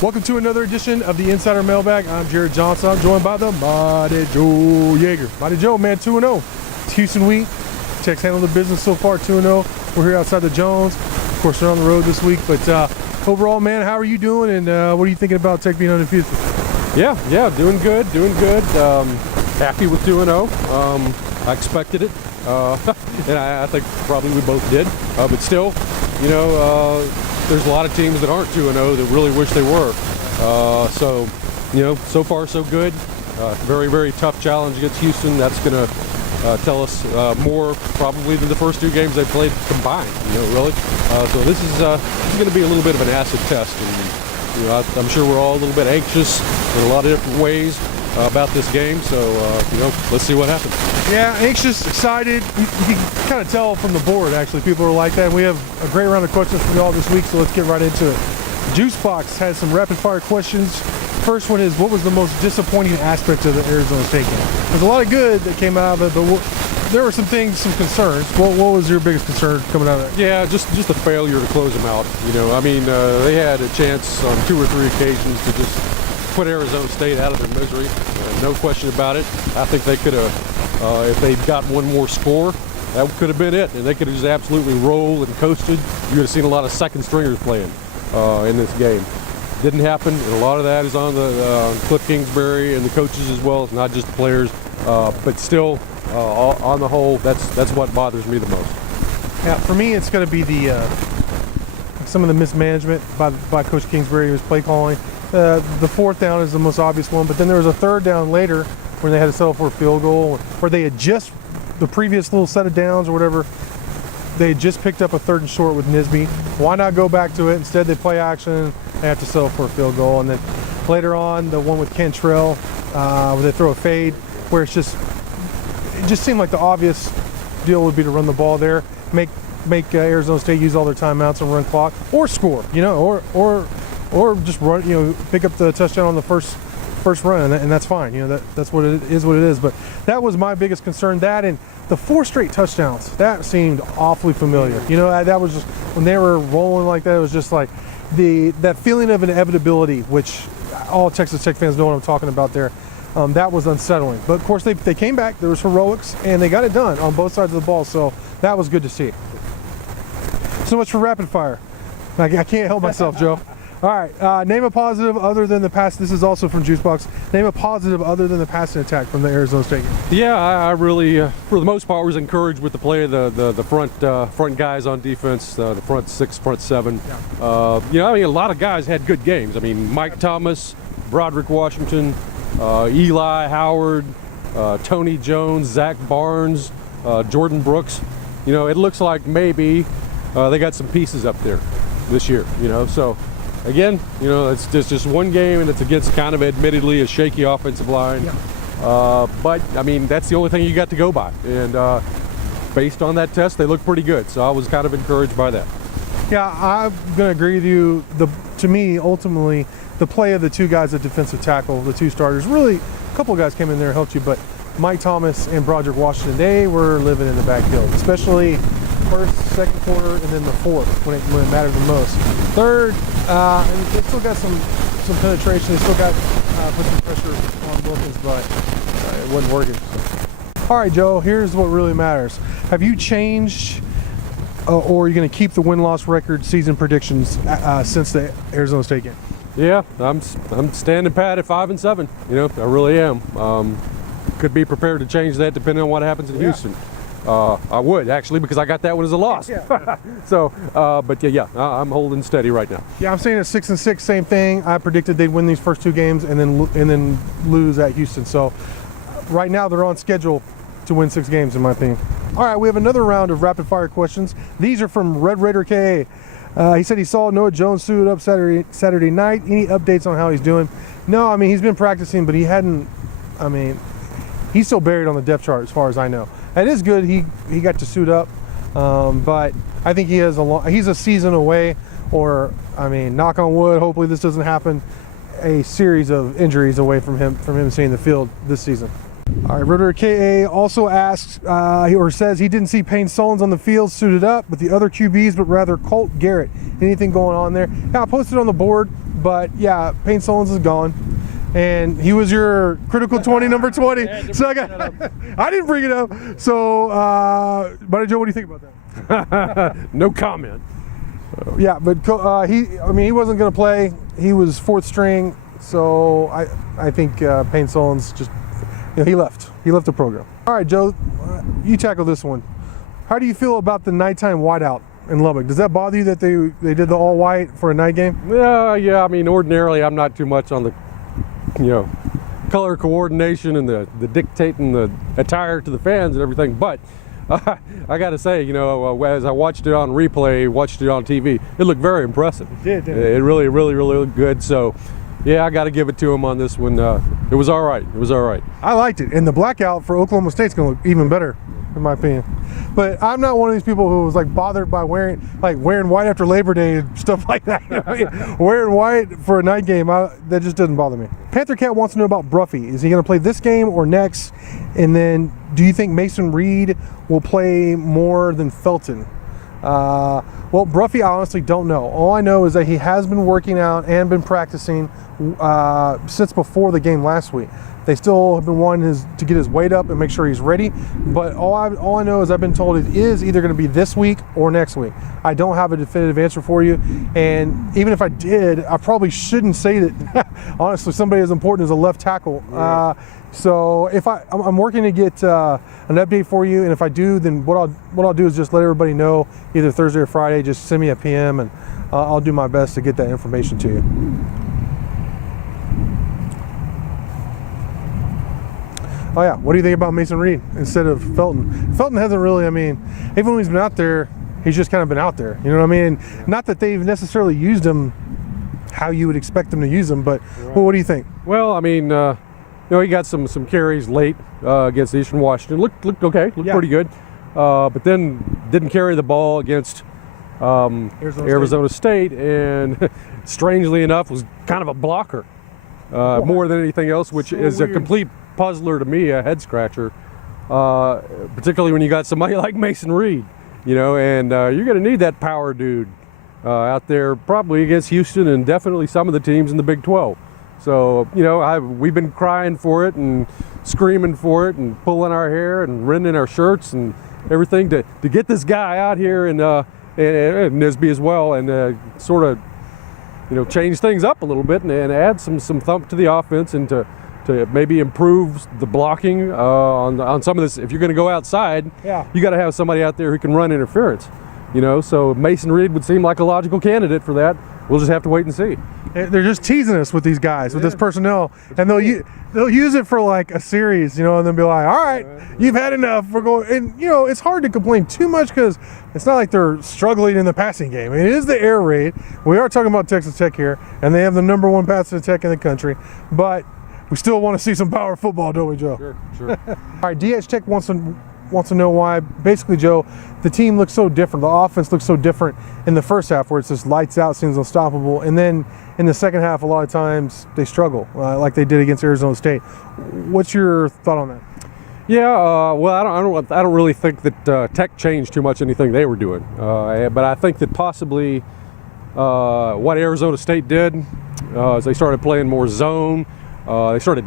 Welcome to another edition of the Insider Mailbag. I'm Jared Johnson. I'm joined by the Mighty Joe Yeager. Mighty Joe, man, 2-0. It's Houston week. Tech's handled the business so far, 2-0. We're here outside the Jones. Of course, we're on the road this week. But overall, man, how are you doing? And what are you thinking about Tech being undefeated? Yeah, doing good. Happy with 2-0. I expected it. And I think probably we both did. But still, there's a lot of teams that aren't 2-0 that really wish they were. So far so good. Very, very tough challenge against Houston. That's going to tell us more probably than the first two games they played combined, really. So this is going to be a little bit of an acid test. And, I'm sure we're all a little bit anxious in a lot of different ways about this game. So, let's see what happens. Yeah, anxious, excited. You can kind of tell from the board, actually. People are like that. And we have a great round of questions for you all this week, so let's get right into it. Juicebox has some rapid-fire questions. First one is, what was the most disappointing aspect of the Arizona State game? There's a lot of good that came out of it, but there were some concerns. What was your biggest concern coming out of it? Yeah, just a failure to close them out. They had a chance on 2 or 3 occasions to just put Arizona State out of their misery. No question about it. I think they could have, if they'd got one more score, that could have been it. And they could have just absolutely rolled and coasted. You would have seen a lot of second stringers playing in this game. Didn't happen, and a lot of that is on the Cliff Kingsbury and the coaches as well. It's not just the players, but still, on the whole, that's what bothers me the most. Yeah, for me, it's going to be some of the mismanagement by Coach Kingsbury and his play calling. The 4th down is the most obvious one, but then there was a 3rd down later when they had to settle for a field goal, where they had just, the previous little set of downs or whatever, they had just picked up a 3rd and short with Nisby. Why not go back to it? Instead, they play action. They have to settle for a field goal. And then later on, the one with Cantrell, where they throw a fade, where it just seemed like the obvious deal would be to run the ball there, make Arizona State use all their timeouts and run clock, or score, or just run, pick up the touchdown on the first run, and that's fine. That's what it is. But that was my biggest concern. That and the 4 straight touchdowns, that seemed awfully familiar. That was just, when they were rolling like that, it was just like that feeling of inevitability, which all Texas Tech fans know what I'm talking about there. That was unsettling. But of course, they came back. There was heroics, and they got it done on both sides of the ball. So that was good to see. So much for rapid fire. I can't help myself, Joe. All right, name a positive other than the pass. This is also from Juicebox. Name a positive other than the passing attack from the Arizona State game. Yeah, I really, for the most part, was encouraged with the play of the front guys on defense, the front 6, front 7. Yeah. A lot of guys had good games. Mike Thomas, Broderick Washington, Eli Howard, Tony Jones, Zach Barnes, Jordan Brooks. It looks like maybe they got some pieces up there this year. So. Again, it's just one game, and it's against kind of admittedly a shaky offensive line. Yeah. But, that's the only thing you got to go by. And based on that test, they look pretty good. So I was kind of encouraged by that. Yeah, I'm going to agree with you. To me, ultimately, the play of the 2 guys at defensive tackle, the 2 starters, really, a couple of guys came in there and helped you. But Mike Thomas and Broderick Washington, they were living in the backfield, especially first, second quarter, and then the 4th when it mattered the most. 3rd, and they still got some penetration. They still got put some pressure on Wilkins, but it wasn't working. So. All right, Joe, here's what really matters. Have you changed or are you going to keep the win-loss record season predictions since the Arizona State game? Yeah, I'm standing pat at 5-7. I really am. Could be prepared to change that depending on what happens in Houston. I would, actually, because I got that one as a loss. Yeah. So, but I'm holding steady right now. Yeah, I'm saying at 6-6, same thing. I predicted they'd win these first 2 games and then lose at Houston. So right now they're on schedule to win 6 games, in my opinion. All right, we have another round of rapid fire questions. These are from Red Raider KA. He said he saw Noah Jones suited up Saturday night. Any updates on how he's doing? No, he's been practicing, but he hadn't. He's still buried on the depth chart as far as I know. It is good he got to suit up, but I think he's a season away, or knock on wood, hopefully this doesn't happen, a series of injuries away from him seeing the field this season. All right, Ritter KA also asks, or says he didn't see Payne Sullins on the field suited up with the other QBs, but rather Colt Garrett. Anything going on there? Yeah, I posted on the board But yeah, Payne Solons is gone. And he was your critical 20, number 20. So I didn't bring it up. So, Buddy Joe, what do you think about that? No comment. Yeah, but he wasn't going to play. He was fourth string. So I think Payne Solons just, he left. He left the program. All right, Joe, you tackle this one. How do you feel about the nighttime whiteout in Lubbock? Does that bother you that they did the all white for a night game? Yeah. I mean, ordinarily I'm not too much on the, color coordination and the dictating the attire to the fans and everything. But I got to say, as I watched it on replay, watched it on TV, it looked very impressive. It did, didn't it? It really looked good. So, yeah, I got to give it to him on this one. It was all right. It was all right. I liked it. And the blackout for Oklahoma State's going to look even better, in my opinion. But I'm not one of these people who was like bothered by wearing white after Labor Day and stuff like that. Wearing white for a night game, that just doesn't bother me. Panther Cat wants to know about Bruffy. Is he going to play this game or next? And then, do you think Mason Reed will play more than Felton? Well, Bruffy, I honestly don't know. All I know is that he has been working out and been practicing since before the game last week. They still have been wanting to get his weight up and make sure he's ready. But all I know is I've been told it is either going to be this week or next week. I don't have a definitive answer for you. And even if I did, I probably shouldn't say that, honestly, somebody as important as a left tackle. Yeah. So if I'm working to get an update for you, and if I do, then what I'll do is just let everybody know either Thursday or Friday. Just send me a PM, and I'll do my best to get that information to you. Oh yeah, what do you think about Mason Reed instead of Felton? Felton hasn't really, even when he's been out there, he's just kind of been out there. You know what I mean? Not that they've necessarily used him how you would expect them to use him, but well, what do you think? Well, he got some carries late against Eastern Washington. Looked okay, pretty good. But then didn't carry the ball against Arizona State, and strangely enough was kind of a blocker more than anything else, which is weird. A complete puzzler to me, a head scratcher, particularly when you got somebody like Mason Reed, and you're going to need that power dude out there probably against Houston and definitely some of the teams in the Big 12. So, we've been crying for it and screaming for it and pulling our hair and rending our shirts and everything to get this guy out here and Nisby as well, and sort of, change things up a little bit and add some thump to the offense and to maybe improve the blocking on some of this. If you're going to go outside, you got to have somebody out there who can run interference. So Mason Reed would seem like a logical candidate for that. We'll just have to wait and see. They're just teasing us with these guys, with this personnel, and they'll use it for like a series, and then be like, all right, you've had enough. We're going, and it's hard to complain too much because it's not like they're struggling in the passing game. It is the air raid. We are talking about Texas Tech here, and they have the #1 passing attack in the country, but we still want to see some power football, don't we, Joe? Sure. All right, DH Tech wants to know why, basically, Joe, the team looks so different. The offense looks so different in the first half where it's just lights out, seems unstoppable. And then in the second half, a lot of times they struggle, like they did against Arizona State. What's your thought on that? Yeah, well, I don't really think that Tech changed too much anything they were doing. But I think that possibly what Arizona State did is they started playing more zone. They started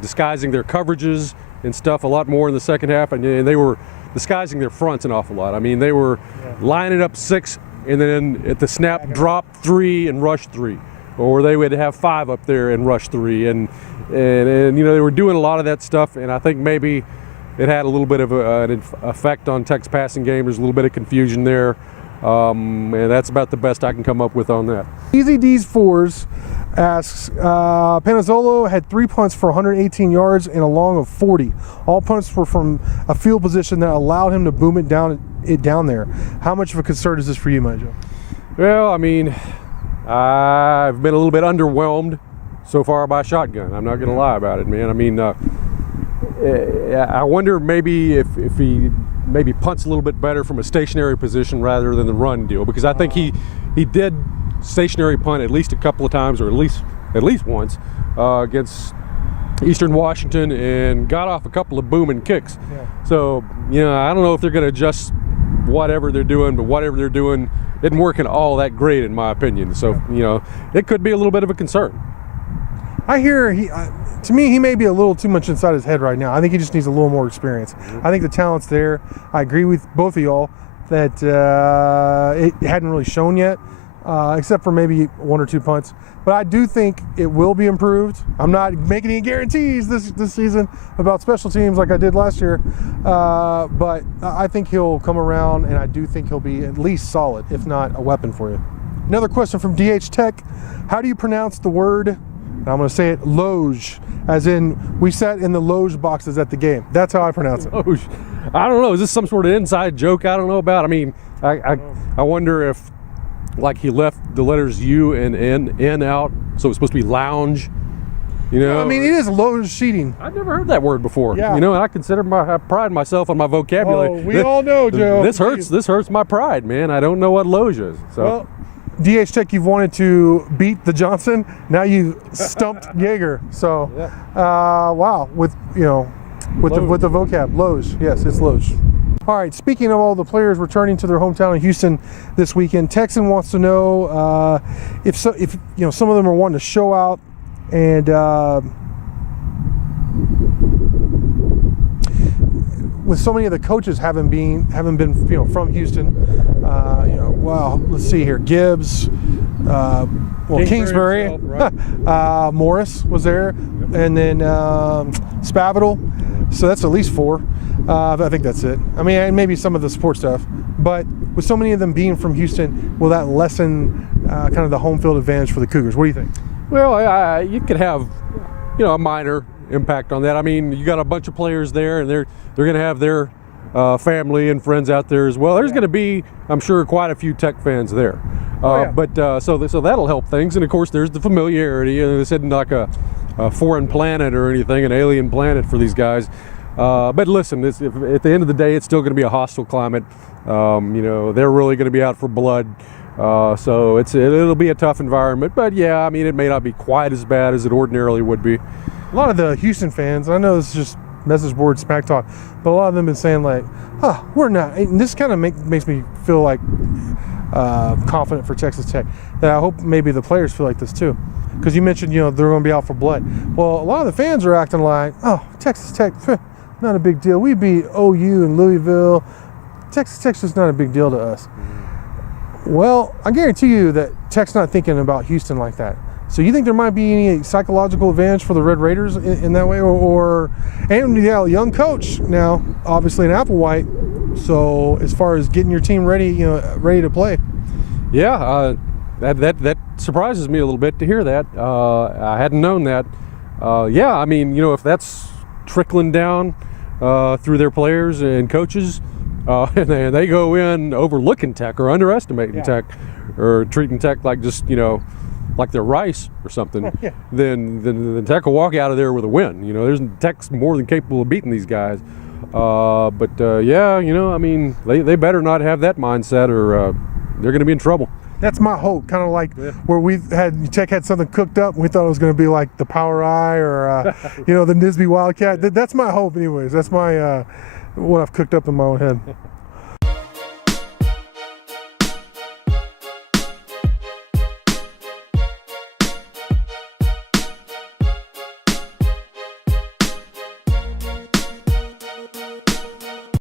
disguising their coverages and stuff a lot more in the second half, and they were disguising their fronts an awful lot. They were lining up 6, and then at the snap, drop 3 and rush 3, or they would have 5 up there and rush 3, and they were doing a lot of that stuff, and I think maybe it had a little bit of an effect on Tech's passing game. There's a little bit of confusion there, and that's about the best I can come up with on that. Easy D's 4s asks, Panazzolo had 3 punts for 118 yards and a long of 40. All punts were from a field position that allowed him to boom it down there. How much of a concern is this for you, Joe? Well, I've been a little bit underwhelmed so far by shotgun. I'm not going to lie about it, man. I wonder maybe if he maybe punts a little bit better from a stationary position rather than the run deal, because I think he did stationary punt at least a couple of times, or at least once against Eastern Washington, and got off a couple of booming kicks. So I don't know if they're going to adjust whatever they're doing, but whatever they're doing isn't working all that great in my opinion. So it could be a little bit of a concern. I hear to me, he may be a little too much inside his head right now. I think he just needs a little more experience. I think the talent's there. I agree with both of y'all that it hadn't really shown yet, except for maybe 1 or 2 punts. But I do think it will be improved. I'm not making any guarantees this season about special teams like I did last year, but I think he'll come around, and I do think he'll be at least solid, if not a weapon for you. Another question from DH Tech. How do you pronounce the word, I'm going to say it, loge, as in we sat in the loge boxes at the game? That's how I pronounce it. Loge. I don't know. Is this some sort of inside joke I don't know about? I mean, I wonder if, like, he left the letters U and N out, so it's supposed to be lounge. I mean, it is loge seating. I've never heard that word before. Yeah. And I pride myself on my vocabulary. Oh, we all know, Joe. This hurts my pride, man. I don't know what loge is. So. Well, DH Tech, you've wanted to beat the Johnson. Now you stumped Jaeger. So, wow, with the vocab, loge. Yes, it's loge. All right. Speaking of all the players returning to their hometown in Houston this weekend, Texan wants to know if some of them are wanting to show out, and with so many of the coaches haven't been from Houston. Well, let's see here. Gibbs, Kingsbury, himself, right? Morris was there, and then Spavital. So that's at least 4. I think that's it. I mean, and maybe some of the support stuff. But with so many of them being from Houston, will that lessen kind of the home field advantage for the Cougars? What do you think? Well, you could have, a minor impact on that. I mean, you got a bunch of players there, and they're going to have their family and friends out there as well. There's going to be, I'm sure, quite a few Tech fans there. But so that'll help things. And of course, there's the familiarity. This isn't like a foreign planet or anything, an alien planet for these guys. But listen, at the end of the day, it's still going to be a hostile climate. They're really going to be out for blood. So it'll be a tough environment. But yeah, I mean, it may not be quite as bad as it ordinarily would be. A lot of the Houston fans, I know this is just message board smack talk, but a lot of them have been saying like, we're not. And this kind of makes me feel like confident for Texas Tech. That I hope maybe the players feel like this too. Because you mentioned, they're going to be out for blood. Well, a lot of the fans are acting like, Texas Tech, not a big deal. We beat OU and Louisville. Texas Tech's just not a big deal to us. Well, I guarantee you that Tech's not thinking about Houston like that. So you think there might be any psychological advantage for the Red Raiders in that way? And young coach now, obviously in Applewhite. So as far as getting your team ready, ready to play. Yeah, that surprises me a little bit to hear that. I hadn't known that. Yeah, I mean, if that's trickling down through their players and coaches, and they go in overlooking Tech or underestimating Tech or treating Tech like just, like they're rice or something, then Tech will walk out of there with a win. Tech's more than capable of beating these guys. I mean, they better not have that mindset or they're going to be in trouble. That's my hope, kind of like where Tech had something cooked up and we thought it was going to be like the Power Eye or, the Nisby Wildcat. That's my hope anyways. That's my, what I've cooked up in my own head.